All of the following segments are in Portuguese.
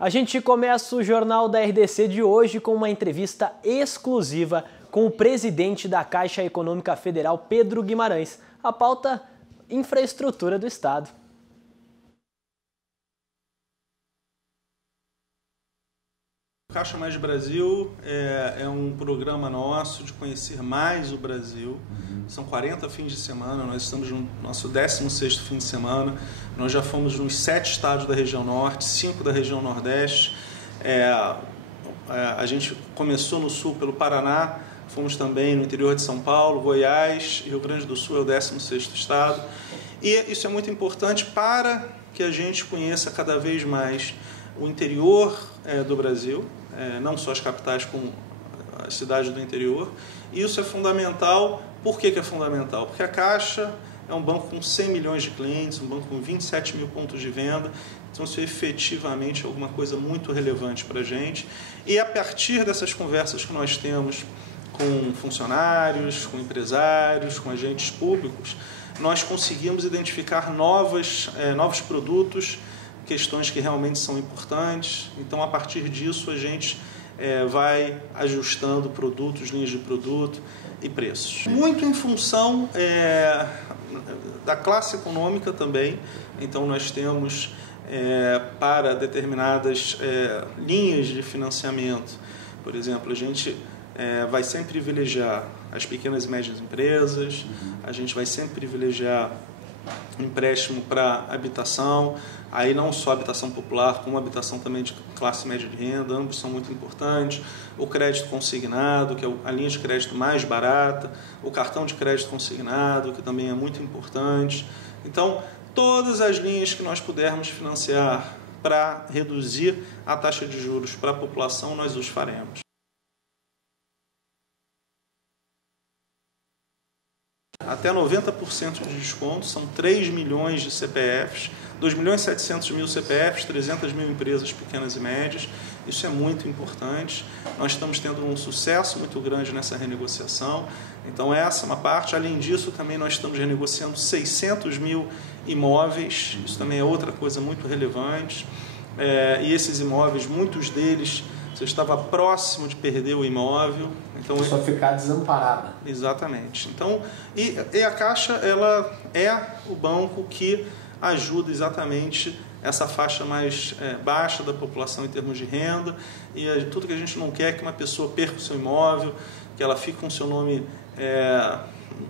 A gente começa o Jornal da RDC de hoje com uma entrevista exclusiva com o presidente da Caixa Econômica Federal, Pedro Guimarães. A pauta: infraestrutura do Estado. Caixa Mais Brasil é um programa nosso de conhecer mais o Brasil. São 40 fins de semana, nós estamos no nosso 16º fim de semana. Nós já fomos nos 7 estados da região norte, 5 da região nordeste. A gente começou no sul pelo Paraná, fomos também no interior de São Paulo, Goiás, Rio Grande do Sul é o 16º estado. E isso é muito importante para que a gente conheça cada vez mais o interior do Brasil, não só as capitais como as cidades do interior. E isso é fundamental. Por que é fundamental? Porque a Caixa é um banco com 100 milhões de clientes, um banco com 27 mil pontos de venda, então isso é efetivamente alguma coisa muito relevante para a gente. E a partir dessas conversas que nós temos com funcionários, com empresários, com agentes públicos, nós conseguimos identificar novos produtos, questões que realmente são importantes. Então, a partir disso, a gente vai ajustando produtos, linhas de produto e preços. Muito em função da classe econômica também. Então, nós temos para determinadas linhas de financiamento, por exemplo, a gente vai sempre privilegiar as pequenas e médias empresas, a gente vai sempre privilegiar empréstimo para habitação, aí não só habitação popular, como habitação também de classe média de renda, ambos são muito importantes. O crédito consignado, que é a linha de crédito mais barata, o cartão de crédito consignado, que também é muito importante. Então, todas as linhas que nós pudermos financiar para reduzir a taxa de juros para a população, nós os faremos. Até 90% de desconto, são 3 milhões de CPFs, 2.700.000 CPFs, 300 mil empresas pequenas e médias. Isso é muito importante. Nós estamos tendo um sucesso muito grande nessa renegociação. Então essa é uma parte. Além disso, também nós estamos renegociando 600 mil imóveis. Isso também é outra coisa muito relevante. E esses imóveis, muitos deles, você estava próximo de perder o imóvel. Então, só ficar desamparada. Exatamente. Então, e a Caixa, ela é o banco que ajuda exatamente essa faixa mais baixa da população em termos de renda, e tudo que a gente não quer é que uma pessoa perca o seu imóvel, que ela fique com o seu nome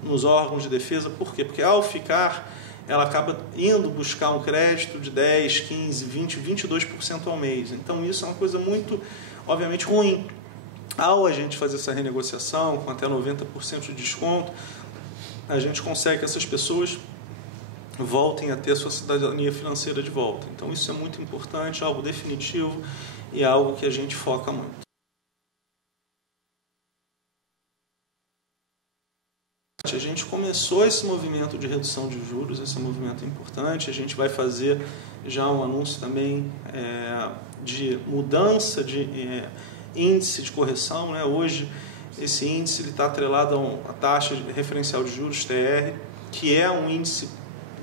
nos órgãos de defesa. Por quê? Porque ao ficar, ela acaba indo buscar um crédito de 10, 15, 20, 22% ao mês. Então isso é uma coisa muito, obviamente, ruim. Ao a gente fazer essa renegociação com até 90% de desconto, a gente consegue que essas pessoas voltem a ter a sua cidadania financeira de volta. Então isso é muito importante, algo definitivo e algo que a gente foca muito. A gente começou esse movimento de redução de juros, esse é um movimento importante. A gente vai fazer já um anúncio também de mudança de índice de correção, né? Hoje esse índice está atrelado a taxa de referencial de juros, TR, que é um índice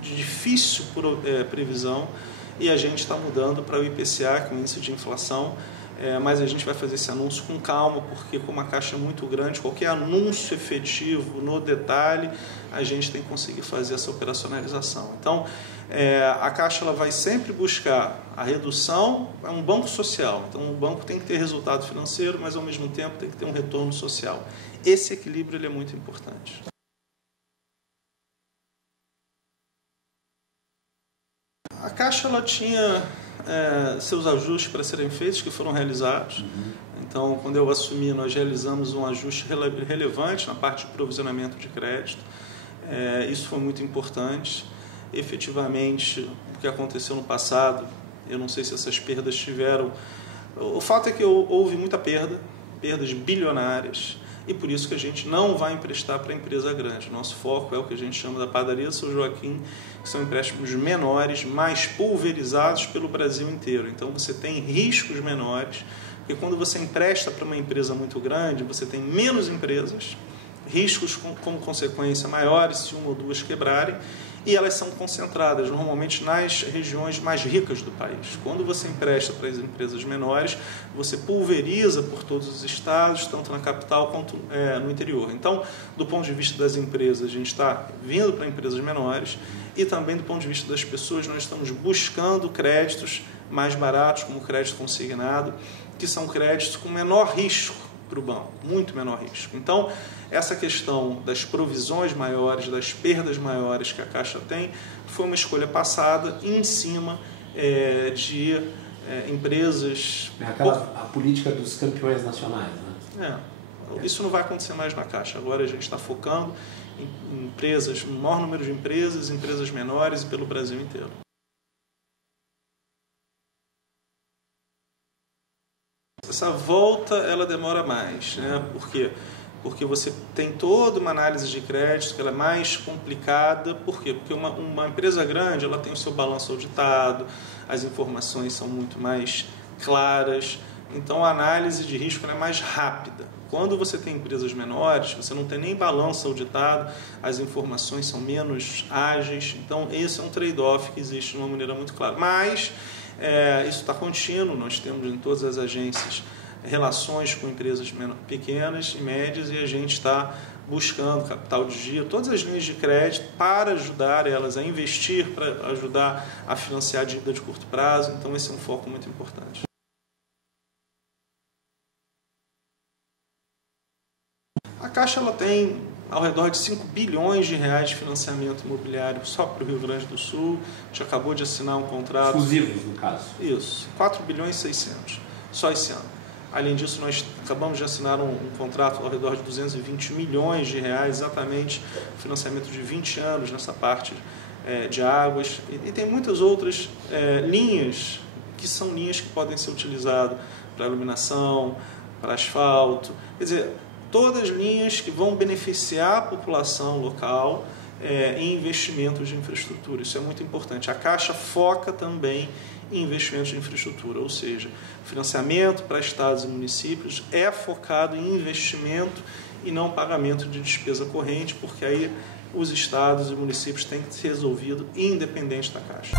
de difícil previsão, e a gente está mudando para o IPCA, que é o índice de inflação. Mas a gente vai fazer esse anúncio com calma, porque como a Caixa é muito grande, qualquer anúncio efetivo no detalhe, a gente tem que conseguir fazer essa operacionalização. Então, a Caixa ela vai sempre buscar a redução, é um banco social, então o banco tem que ter resultado financeiro, mas ao mesmo tempo tem que ter um retorno social. Esse equilíbrio ele é muito importante. A Caixa ela tinha seus ajustes para serem feitos, que foram realizados. Então, quando eu assumi, nós realizamos um ajuste relevante na parte de provisionamento de crédito. Isso foi muito importante. Efetivamente, o que aconteceu no passado, eu não sei se essas perdas tiveram... O fato é que houve muita perdas bilionárias, e por isso que a gente não vai emprestar para a empresa grande. Nosso foco é o que a gente chama da padaria São Joaquim, que são empréstimos menores, mais pulverizados pelo Brasil inteiro. Então você tem riscos menores, porque quando você empresta para uma empresa muito grande, você tem menos empresas, riscos como consequência maiores se uma ou duas quebrarem, e elas são concentradas normalmente nas regiões mais ricas do país. Quando você empresta para as empresas menores, você pulveriza por todos os estados, tanto na capital quanto no interior. Então, do ponto de vista das empresas, a gente está vindo para empresas menores, e também do ponto de vista das pessoas, nós estamos buscando créditos mais baratos, como crédito consignado, que são créditos com menor risco para o banco, muito menor risco. Então, essa questão das provisões maiores, das perdas maiores que a Caixa tem, foi uma escolha passada em cima de empresas... A política dos campeões nacionais, né? Isso não vai acontecer mais na Caixa. Agora a gente está focando em empresas, no maior número de empresas, empresas menores e pelo Brasil inteiro. Essa volta, ela demora mais, né? Por quê? Porque você tem toda uma análise de crédito que ela é mais complicada. Por quê? Porque uma empresa grande, ela tem o seu balanço auditado, as informações são muito mais claras, então a análise de risco ela é mais rápida. Quando você tem empresas menores, você não tem nem balanço auditado, as informações são menos ágeis, então esse é um trade-off que existe de uma maneira muito clara. Mas isso está contínuo, nós temos em todas as agências relações com empresas pequenas e médias, e a gente está buscando capital de giro, todas as linhas de crédito para ajudar elas a investir, para ajudar a financiar a dívida de curto prazo. Então esse é um foco muito importante. A Caixa ela tem ao redor de 5 bilhões de reais de financiamento imobiliário só para o Rio Grande do Sul. A gente acabou de assinar um contrato... Exclusivos, no caso. Isso, 4 bilhões e 600, só esse ano. Além disso, nós acabamos de assinar um contrato ao redor de 220 milhões de reais, exatamente financiamento de 20 anos nessa parte de águas. E tem muitas outras linhas, que são linhas que podem ser utilizadas para iluminação, para asfalto. Quer dizer, todas linhas que vão beneficiar a população local em investimentos de infraestrutura. Isso é muito importante. A Caixa foca também em investimentos de infraestrutura, ou seja, financiamento para estados e municípios é focado em investimento e não pagamento de despesa corrente, porque aí os estados e municípios têm que ser resolvido independente da Caixa.